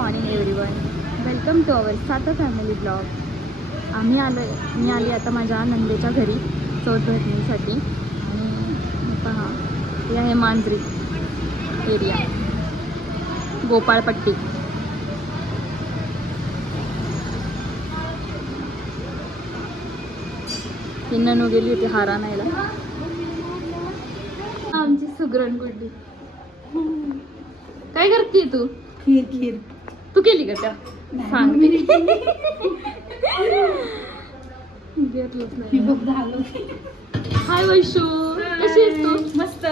Morning everyone, welcome to our Sata family blog. मी आली आता माझ्या नंदेच्या घरी चौथ भरणीसाठी. आणि पहा हे आहे मांजरी एरिया, गोपाळपट्टी. ती ननू गेली होती हार आणायला. आमची सुगरण गुड्डी. काय करते तू? खीर तू केली का त्या? सांगते. हाय वैशू, कशी आहेस तू? मस्त.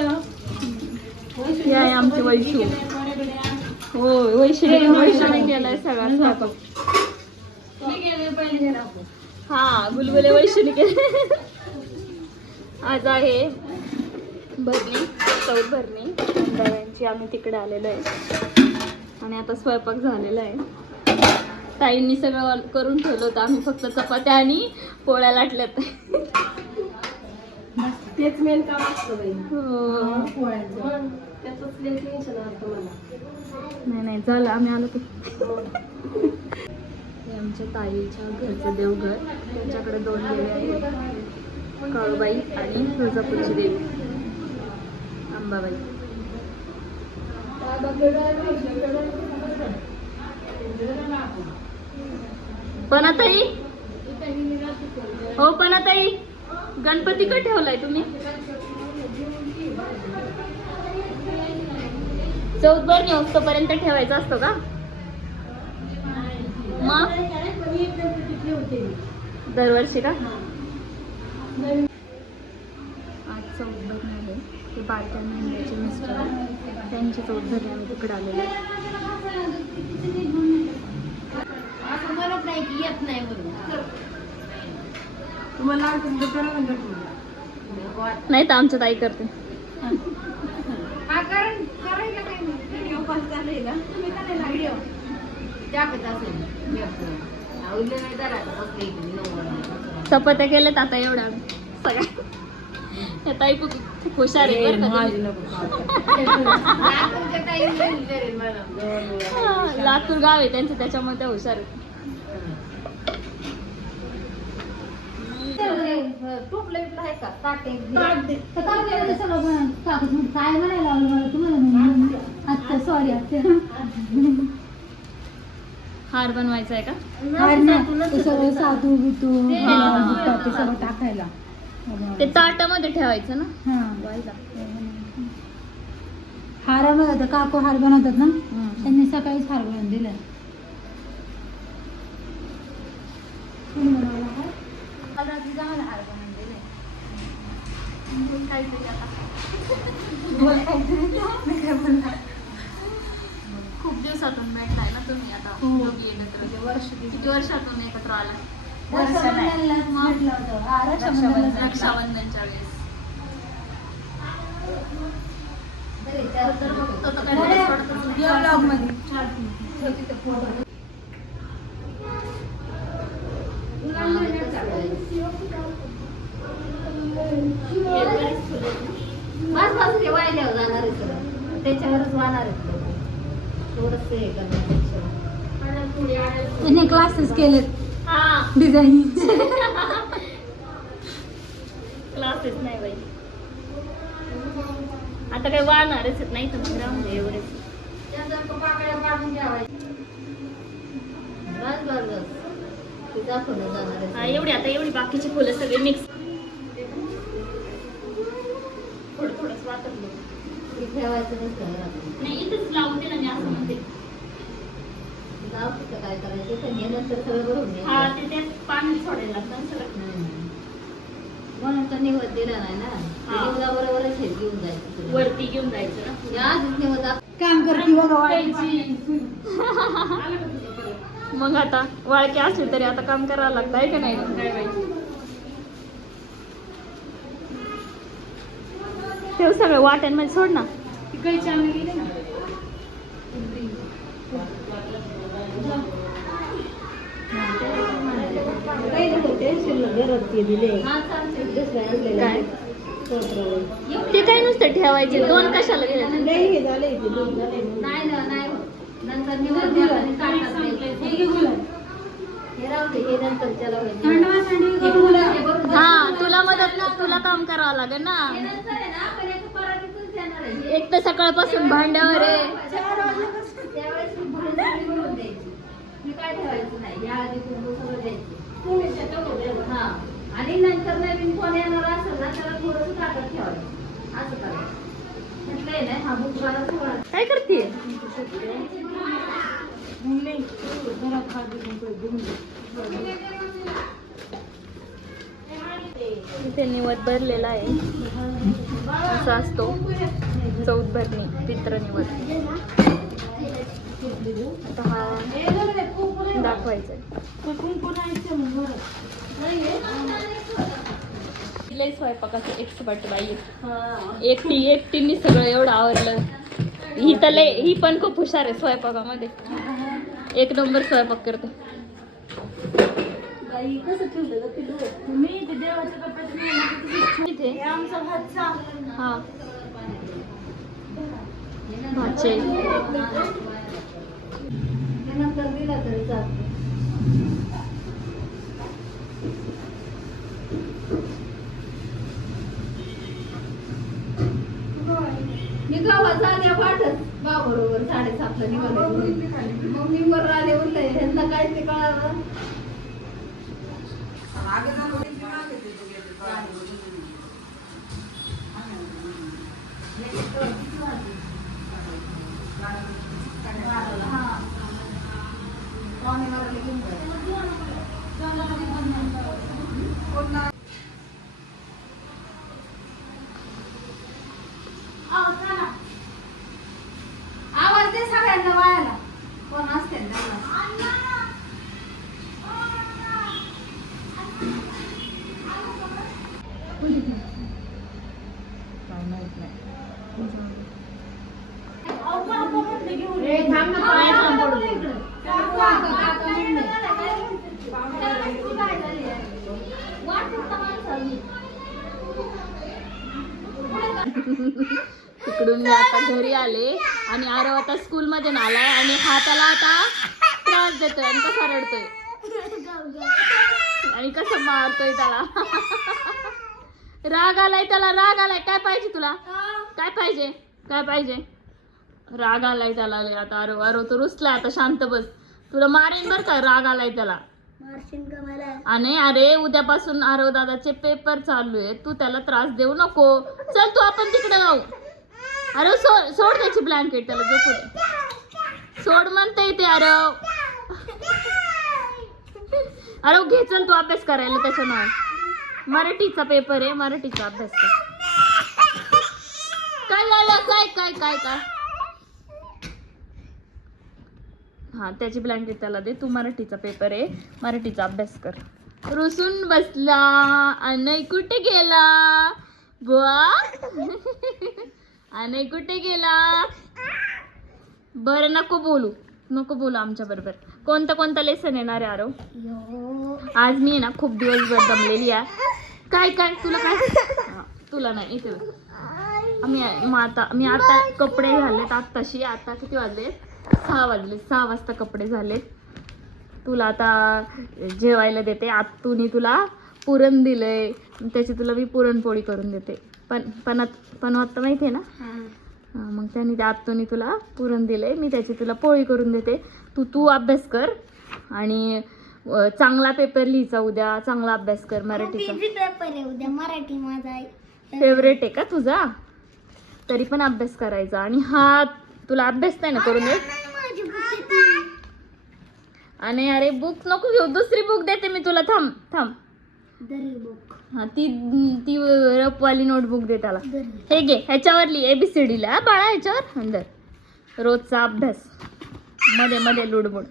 हे आहे आमची वैशू. हो, वैशूने केलाय सगळा स्वयंपाक. हा, गुलगुले वैशूने केले. आज आहे भरणी, चौथ भरणी अंधाऱ्यांची. आम्ही तिकडे आलेलो आहे आणि आता स्वयंपाक झालेला आहे. ताईंनी सगळं करून ठेवलं होतं, आम्ही फक्त चपात्या आणि पोळ्या लाटल्यात. तेच मेन काम असतं बाई. हो. पोळ्याचं त्याचंच टेन्शन असतं मला. नाही झालं, आम्ही आलो की. हे आमच्या ताईच्या घरचं देवघर. त्यांच्याकडे 2 देवी आहेत, काळूबाई आणि तुळजापूरची देवी अंबाबाई. पणाताई, हो पणाताई, गणपती का ठेवलाय तुम्ही? चौथ भरणी होस्तोपर्यंत ठेवायचा असतो का? मग दरवर्षी का? आज चौथ भरणी आहे. ते बारक्या नंदेचे मिस्टर, त्यांची चौथ भरणी आम्ही तिकडे आलेलो आहे. नाही तर आमच्या ताई करते. चपात्या केल्यात आता एवढ्या सगळ्या. ताई खूप हुशार आहे बरं का. लातूर गाव आहे त्यांचं, त्याच्यामुळे त्या हुशार आहे. हार बनवायचा आहे का? साधू बितू सगळं टाकायला ते ताटामध्ये ठेवायचं ना. हारामध्ये काकू हार बनवतात ना, त्यांनी सकाळीच हार बनवून दिला. हार बनवून दिले. खूप दिवसातून भेटलाय ना तुम्ही आता. किती वर्षातून एकत्र आला? रक्षाबंधनच्या वेळेस. त्याच्यावरच वाहणार त्यांनी क्लासेस केलेत डिझाईनिंग. क्लासेस नाही बाई, आता काही वाढणारच नाही तर मग राहून दे एवढेच. एवढी आता एवढी बाकीची फुलं सगळे मिक्स. थोडं थोडंच वाटत नाही, इथेच लावून दे ना. मी असं म्हणते काय करायचं हा, ते पाणी सोडायला लागतं सगळं. म्हणून तर निवड दिला नाही ना. बरोबरच हे घेऊन जायचं, वरती घेऊन जायचं ना. काम करते मग आता वाळके असले तरी आता काम करावं लागतं आहे का नाही? ते सगळं वाट्यांमध्ये सोड ना. तिकडे आम्ही गेले ना. ते काय नुसतं ठेवायचे. 2 कशाला गेले? नाही नंतर नंतर त्याला होईल. हे फुलं हे बरोबर. हा तुला काम करावं लागेल ना. हे नंतर आहे ना, आपण एका परातीतूनच येणार आहे. एक तर सकाळपासून भांड्यावर आहे. त्यावेळेस मी फुलं सगळी मिळून द्यायची. मी काय ठेवायचं नाही. या आधी कुंकू सगळं द्यायची. हा. आणि नंतर नवीन कोण येणार असेल ना त्याला थोडंसं ताकद ठेवायचं. असं करायचं. म्हटलंय ना, हा बुकवाला थोडा. काय करते? इथे निवद भरलेला आहे. असा असतो चौथ भरणी, पित्र निवद. आता हा दाखवायचा लय स्वयंपाकाचं एक्सपर्ट बाई आहे. एकटीने सगळं एवढं आवरलं. ही पण खूप हुशार आहे स्वयंपाकामध्ये. एक नंबर स्वयंपाक करते. हा भाचे नंतर दिला तरी चालतं. मी गावात जाण्या वाटत बरोबर 7:30ला निघाले. मग मी वर आले म्हणलं ह्यांना काय ते कळालं. आवाज दे सगळ्यांना वायाला. कोण असते तिकडून मी आता घरी आले आणि आरव आता स्कूल मध्ये आलाय आणि हा त्याला आता त्रास देतोय आणि कसा रडतोय आणि कसं मारतोय त्याला. राग आलाय त्याला, राग आलाय. काय पाहिजे तुला? काय पाहिजे? काय पाहिजे? राग आलाय त्याला. आता आरव तो रुसला. आता शांत बस. तुला मारेन बर का, राग आलाय त्याला. आणि अरे उद्यापासून आरव दादाचे पेपर चालू आहे. तू त्याला त्रास देऊ नको. चल तू आपण तिकडे जाऊ. अरे सोड त्याची ब्लँकेट, त्याला झोपू दे. सोड म्हणते इथे आरव. आरव घे, चल तू अभ्यास करायला. त्याच्या नाव मराठीचा पेपर आहे, मराठीचा अभ्यास कर. काय झालं? काय काय काय काय हा त्याची ब्लँकेट त्याला दे. तू मराठीचा पेपर आहे, मराठीचा अभ्यास कर. रुसून बसला. अनय कुठे गेला बुवा? अनय कुठे गेला? बरं नको बोलू आमच्या बरोबर. कोणता लेसन येणार आहे आरव? आज मी आहे ना खूप दिवसभर दमलेली आहे. काय काय तुला काय? तुला नाही इथे. मी आता कपडे घाललेत आत्ताशी. आता किती वाजले? 6 वाजले. 6 वाजता कपडे झालेत. तुला आता जेवायला देते. आत्तूनी तुला पुरण दिलंय, त्याची तुला मी पुरणपोळी करून देते. पण आता माहिती आहे ना? मग त्याने त्या आत्तूनी तुला पुरण दिलंय, मी त्याची तुला पोळी करून देते. तू अभ्यास कर आणि चांगला पेपर लिहिचा उद्या. चांगला अभ्यास कर. मराठीचा पेपर आहे उद्या. मराठी माझा फेवरेट आहे का तुझा? तरी पण अभ्यास करायचा. आणि हा तुला अभ्यास नाही ना करून देत? आणि अरे बुक नको घेऊ, दुसरी बुक देते मी तुला. थांब. हा ती रफवाली नोटबुक दे त्याला. हे घे, ह्याच्यावर लिहि ABCD ला बाळा. ह्याच्यावर अंदर रोजचा अभ्यास. मध्ये लुडबुड.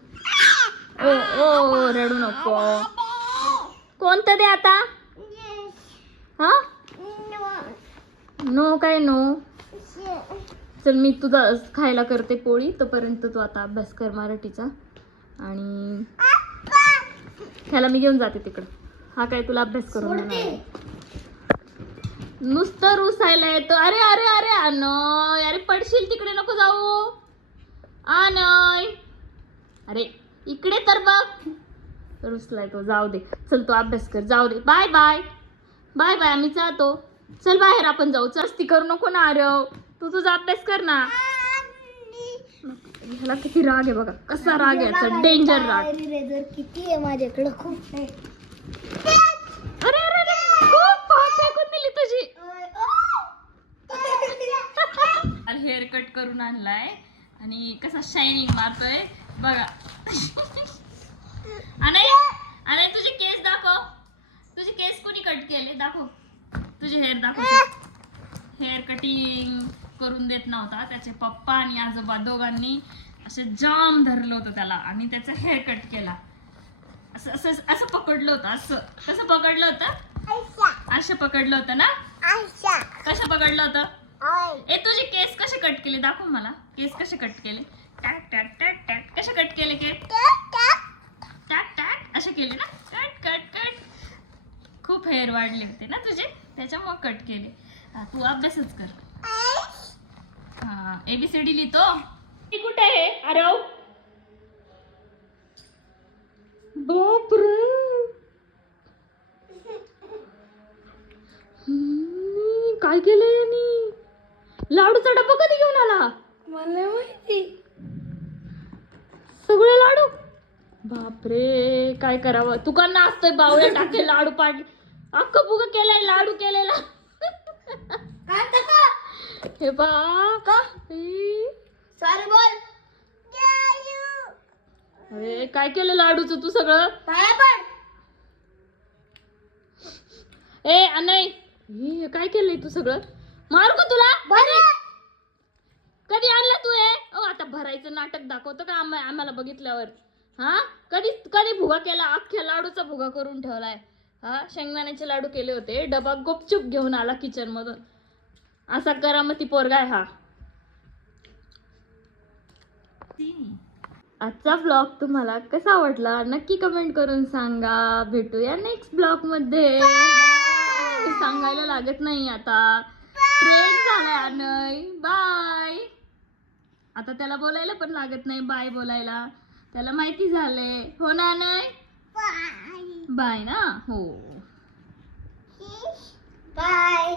ओ रडू नको. कोणतं दे आता? हा नो काय नो? चल मी तुझा खायला करते पोळी. तोपर्यंत तू आता अभ्यास कर मराठीचा. आणि ह्याला मी घेऊन जाते तिकडं. हा काय तुला अभ्यास करून देणार? नुसतं रुसायला येतो. अरे अरे अरे अनय, अरे पडशील. तिकडे नको जाऊ अनय. अरे इकडे तर बघ. रुसलाय तो. जाऊ दे, चल तू अभ्यास कर. जाऊ दे, बाय बाय बाय बाय. आम्ही जातो. चल बाहेर आपण जाऊ. चस्ती करू नको ना आरव. तू तुझा अभ्यास कर ना. ह्याला किती राग आहे बघा, कसा राग याचा, डेंजर राग. इरेजर किती आहे माझ्याकडे, खूप आहे. अरे अरे अरे, खूप फेकून दिली तुझी. हेअर कट करून आणलाय आणि कसा शायनिंग मारतोय बघा. आणि तुझे केस दाखव. तुझे केस कोणी कट केले दाखव. तुझे हेअर दाखव. हेअर कटिंग करून देत नव्हता त्याचे पप्पा आणि आजोबा दोघांनी असे जाम धरलं होतं त्याला आणि त्याचा हेअर कट केला. असं असं असं पकडलं होतं. असं कसं पकडलं होतं? असं पकडलं होतं ना. कसं पकडलं होतं? ए तुझे केस कसे कट केले दाखव मला. केस कसे कट केले? Tat tat tat tat. कसे कट केले केस? टॅट टॅट असे केले ना. Cut cut cut. खूप हेअर वाढले होते ना तुझे, त्याच्यामुळे कट केले. तू अभ्यासच कर. हा, ABCD लिहितो. ती कुठे आहे आरव? बापरे, काय केलंय यांनी? लाडूचा डब्बा कधी घेऊन आला? मला माहिती. सगळे लाडू. बापरे, काय करावं. तू का नाचतोय बावळ्या? टाके लाडू पाड. अख्खं बुग केलंय लाडू केलेला. हे बा सॉरी बोल. अरे काय केलं लाडूचं तू सगळं? पाया पड. ए अनय, हे काय केलंय तू सगळं? मारू का तुला? कधी आणलं तू हे? आता भरायचं नाटक दाखवतो का आम्हाला बघितल्यावर? हा, कधी कधी भुगा केला? अख्ख्या लाडूचा भुगा करून ठेवलाय. हा, शेंगदाण्याचे लाडू केले होते. डबा गुपचूप घेऊन आला किचन मधून. असा करामती पोरगा आहे हा. आजचा ब्लॉग तुम्हाला कसा वाटला नक्की कमेंट करून सांगा. भेटूया नेक्स्ट ब्लॉग मध्ये. सांगायला लागत नाही आता. ट्रेन झालाय अनय. बाय. आता त्याला बोलायला पण लागत नाही बाय बोलायला. त्याला माहिती झालंय. हो ना अनय? बाय ना. हो बाय.